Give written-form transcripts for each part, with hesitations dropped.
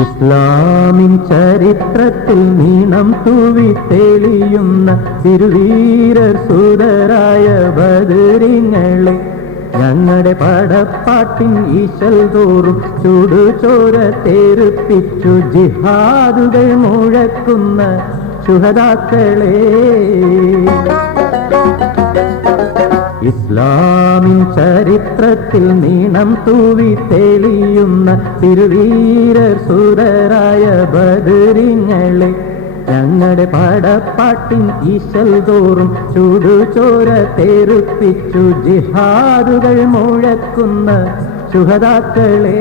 ഇസ്ലാമിൻ ചരിത്രത്തിൽ നീണം തൂവി തെളിയുന്ന തിരുവീരർ സൂരരായ ബദരിങ്ങളെ ഞങ്ങളുടെ പടപ്പാട്ടിൻ ഈശൽ തോറും ചുടുചോര തേരുപ്പിച്ചു ജിഹാദുകൾ മുഴക്കുന്ന ശുഹദാക്കളെ. ഇസ്ലാമിൻ ചരിത്രത്തിൽ നീണം തൂവി തെളിയുന്ന തിരുവീരർ സൂരരായ ബദരിങ്ങളെ ഞങ്ങളുടെ പടപ്പാട്ടിൻ ഈശൽ തോറും ചുടുചോര തേരുപ്പിച്ചു ജിഹാദുകൾ മുഴക്കുന്ന ശുഹദാക്കളെ.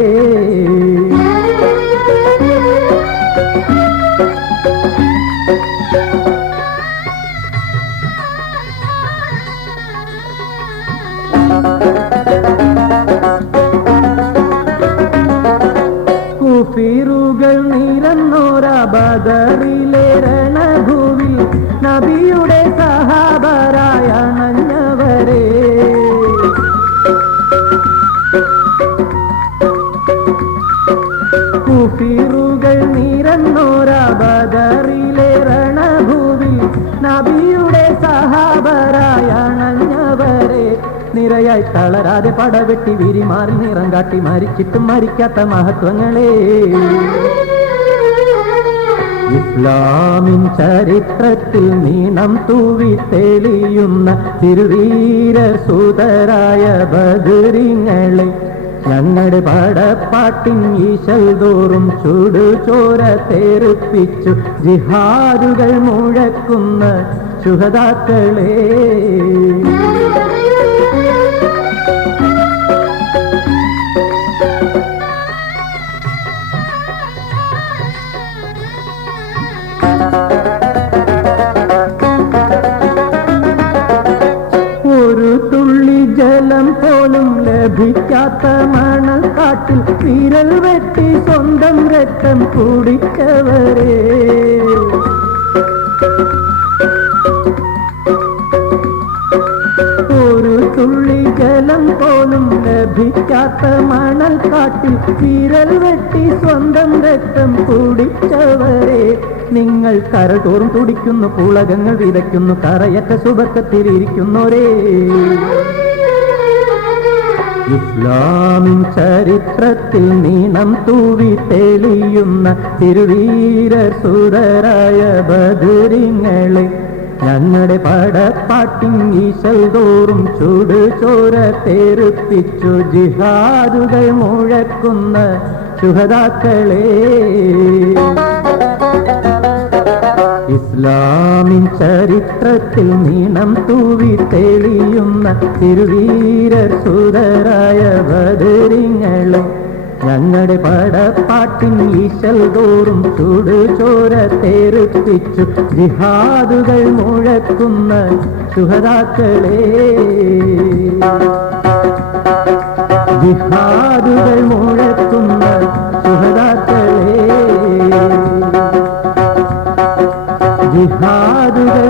കുഫീറുകൾ നിരന്നോര ബദറിലെ രണഭൂവിൽ നബിയുടെ സഹാബരായ അണഞ്ഞവരെ. കുഫീറുകൾ നിരന്നോര ബദറിലെ രണഭൂവിൽ നബിയുടെ സഹാബരായ അണഞ്ഞവരെ. നിരയായി തളരാതെ പടവെട്ടി വിരിമാറി നിറം കാട്ടി മരിച്ചിട്ടും മരിക്കാത്ത മഹത്വങ്ങളെ. ഇസ്ലാമിൻ ചരിത്രത്തിൽ നീണം തൂവി തെളിയുന്ന തിരുവീരർ സൂതരായ ബദരിങ്ങളെ ഞങ്ങളുടെ പടപ്പാട്ടിൻ ഈശൽ തോറും ചുടുചോര തേരുപ്പിച്ചു ജിഹാദുകൾ മുഴക്കുന്ന ശുഹദാക്കളെ. ഒരു തുള്ളി ജലം പോലും ലഭിക്കാത്ത മണൽക്കാട്ടിൽ വിരൽ വെട്ടി സ്വന്തം രക്തം കുടിച്ചവരെ. ഒരു തുള്ളി ജലം പോലും ലഭിക്കാത്ത മണൽക്കാട്ടിൽ വിരൽ വെട്ടി സ്വന്തം രക്തം കുടിച്ചവരെ. നിങ്ങൾ കരതോറും തുടിക്കുന്നു, പുളകങ്ങൾ വിതയ്ക്കുന്നു, കറയറ്റ സുബക്കത്തിലിരിക്കുന്നോരേ. ഇസ്ലാമിൻ ചരിത്രത്തിൽ നീണം തൂവി തെളിയുന്ന തിരുവീരർ സൂരരായ ബദരിങ്ങളെ ഞങ്ങളുടെ പടപ്പാട്ടിൻ ഈശൽ തോറും ചുടുചോര തേരുപ്പിച്ചു ജിഹാദുകൾ മുഴക്കുന്ന ശുഹദാക്കളെ. ഇസ്ലാമിൻ ചരിത്രത്തിൽ നീണം തൂവി തെളിയുന്ന തിരുവീരർ സൂരരായ ബദരിങ്ങളെ ഞങ്ങളുടെ പടപ്പാട്ടിൻ ഈശൽ തോറും ചുടുചോര തേരുപ്പിച്ചു ജിഹാദുകൾ മുഴക്കുന്ന ശുഹദാക്കളെ. ജിഹാദുകൾ മുഴക്കുന്ന ശുഹദാക്കളെ. ജിഹാദുകൾ